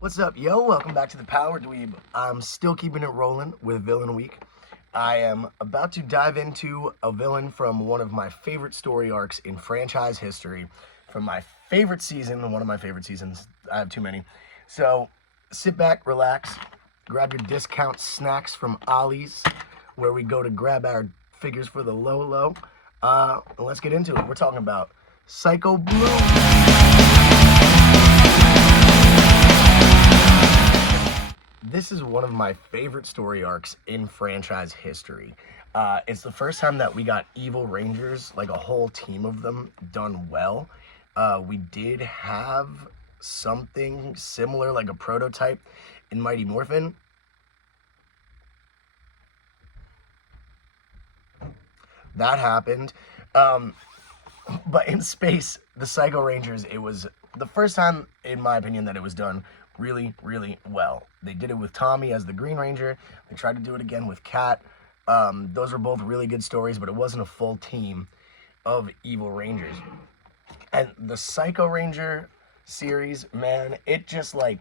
What's up, yo? Welcome back to the Power Dweeb. I'm still keeping it rolling with Villain Week. I am about to dive into a villain from one of my favorite story arcs in franchise history, from my favorite season, one of my favorite seasons. I have too many. So sit back, relax, grab your discount snacks from Ollie's, where we go to grab our figures for the low low. And let's get into it. We're talking about Psycho Blue. This is one of my favorite story arcs in franchise history. It's the first time that we got Evil Rangers, like a whole team of them, done well. We did have something similar, like a prototype in Mighty Morphin. That happened. But in space, the Psycho Rangers, it was the first time, in my opinion, that it was done really, really well. They did it with Tommy as the Green Ranger. They tried to do it again with Kat. Those were both really good stories, but it wasn't a full team of Evil Rangers. And the Psycho Ranger series, man, it just like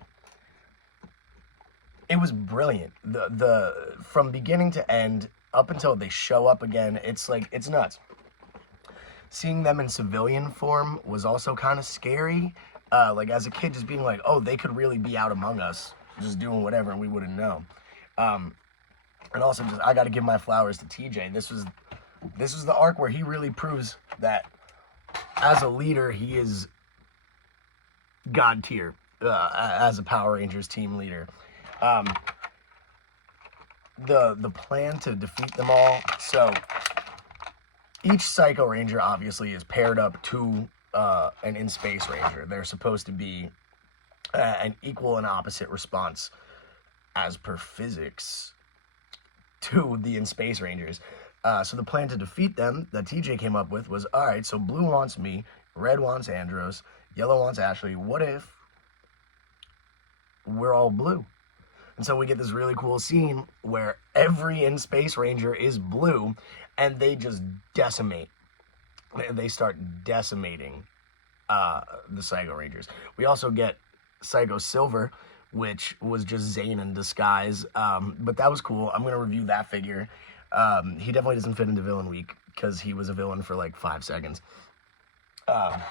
it was brilliant. The from beginning to end, up until they show up again, it's nuts. Seeing them in civilian form was also kind of scary. Like as a kid, just being like, oh, they could really be out among us, just doing whatever, and we wouldn't know. And also, just I got to give my flowers to TJ. This was the arc where he really proves that as a leader, he is god tier as a Power Rangers team leader. The plan to defeat them all. So each Psycho Ranger obviously is paired up to an in-space Ranger. They're supposed to be an equal and opposite response, as per physics, to the in-space Rangers. So the plan to defeat them that TJ came up with was, all right, so blue wants me, red wants Andros, yellow wants Ashley. What if we're all blue? And so we get this really cool scene where every in-space Ranger is blue, and they just decimate. They start decimating the Psycho Rangers. We also get Psycho Silver, which was just Zane in disguise. But that was cool. I'm going to review that figure. He definitely doesn't fit into Villain Week because he was a villain for like 5 seconds. But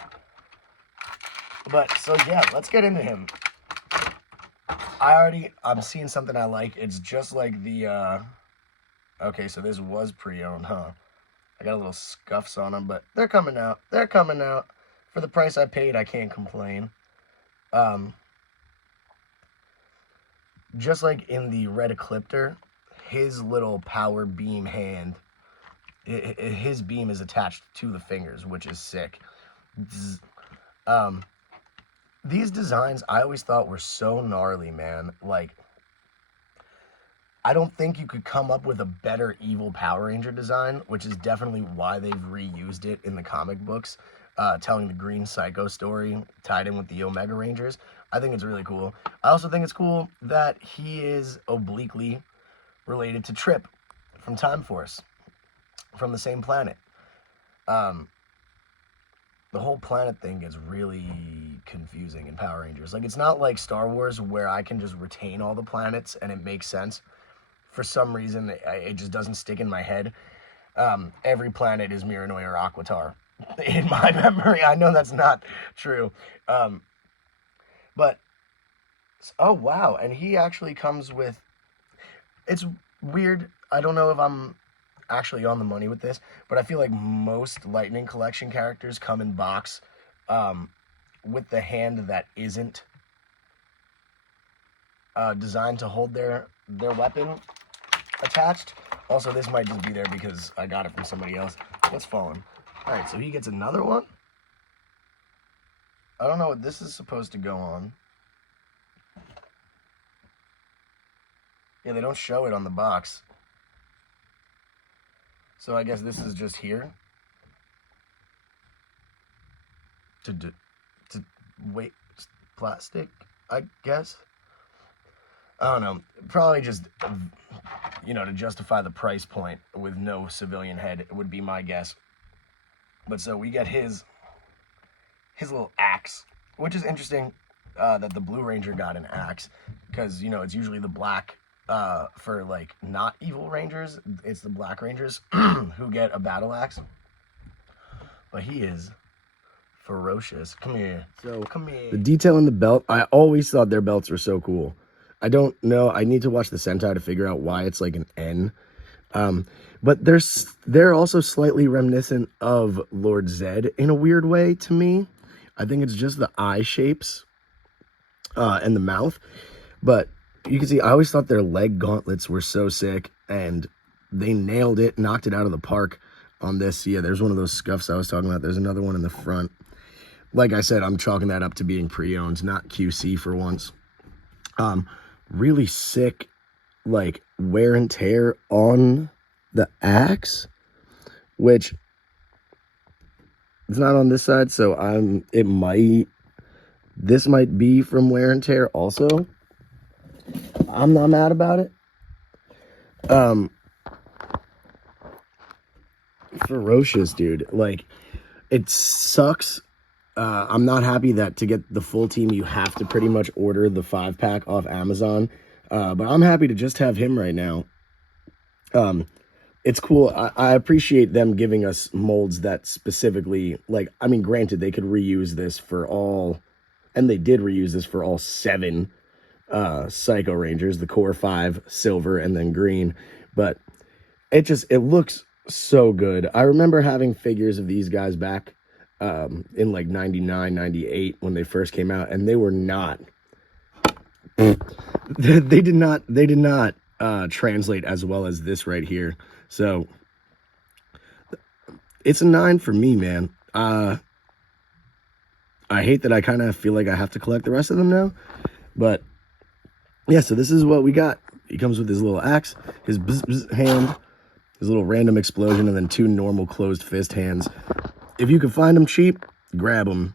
so yeah, let's get into him. I'm seeing something I like. It's just like the, okay, so this was pre-owned, huh? I got a little scuffs on them, but they're coming out. They're coming out. For the price I paid, I can't complain. Just like in the Red Ecliptor, his little power beam hand, his beam is attached to the fingers, which is sick. These designs I always thought were so gnarly, man. Like, I don't think you could come up with a better evil Power Ranger design, which is definitely why they've reused it in the comic books, telling the Green Psycho story tied in with the Omega Rangers. I think it's really cool. I also think it's cool that he is obliquely related to Trip from Time Force, from the same planet. The whole planet thing gets really confusing in Power Rangers. Like, it's not like Star Wars where I can just retain all the planets and it makes sense. For some reason, it just doesn't stick in my head. Every planet is Miranoi or Aquitar in my memory. I know that's not true. But, oh wow, and he actually comes with, it's weird. I don't know if I'm actually on the money with this, but I feel like most Lightning Collection characters come in box with the hand that isn't designed to hold their weapon attached. Also, this might just be there because I got it from somebody else. What's falling? All right, so he gets another one. I don't know what this is supposed to go on. Yeah, they don't show it on the box. So I guess this is just here. To wait, plastic, I guess. I don't know. Probably just, to justify the price point with no civilian head would be my guess. But so we get his little axe, which is interesting. that the Blue Ranger got an axe, because, you know, it's usually the black, for, like, not evil Rangers. It's the Black Rangers who get a battle axe. But he is ferocious. Come here. So, come here. The detail in the belt, I always thought their belts were so cool. I don't know. I need to watch the Sentai to figure out why it's like an N. But they're also slightly reminiscent of Lord Zedd in a weird way to me. I think it's just the eye shapes and the mouth. But you can see, I always thought their leg gauntlets were so sick, and they nailed it, knocked it out of the park on this. Yeah, there's one of those scuffs I was talking about. There's another one in the front. Like I said, I'm chalking that up to being pre-owned, not QC for once. Really sick, like, wear and tear on the axe, which it's not on this side, so this might be from wear and tear also. I'm not mad about it. Ferocious, dude. Like, it sucks. I'm not happy that to get the full team, you have to pretty much order the 5-pack off Amazon. But I'm happy to just have him right now. It's cool. I appreciate them giving us molds that specifically, like, I mean, granted, they could reuse this for all, and they did reuse this for all 7 Psycho Rangers, the core 5, silver, and then green. But it looks so good. I remember having figures of these guys back in like 99, 98 when they first came out, and they were not, they did not translate as well as this right here. So it's a 9 for me, man. I hate that I kind of feel like I have to collect the rest of them now, but yeah, so this is what we got. He comes with his little axe, his hand, his little random explosion, and then 2 normal closed fist hands. If you can find them cheap, grab them.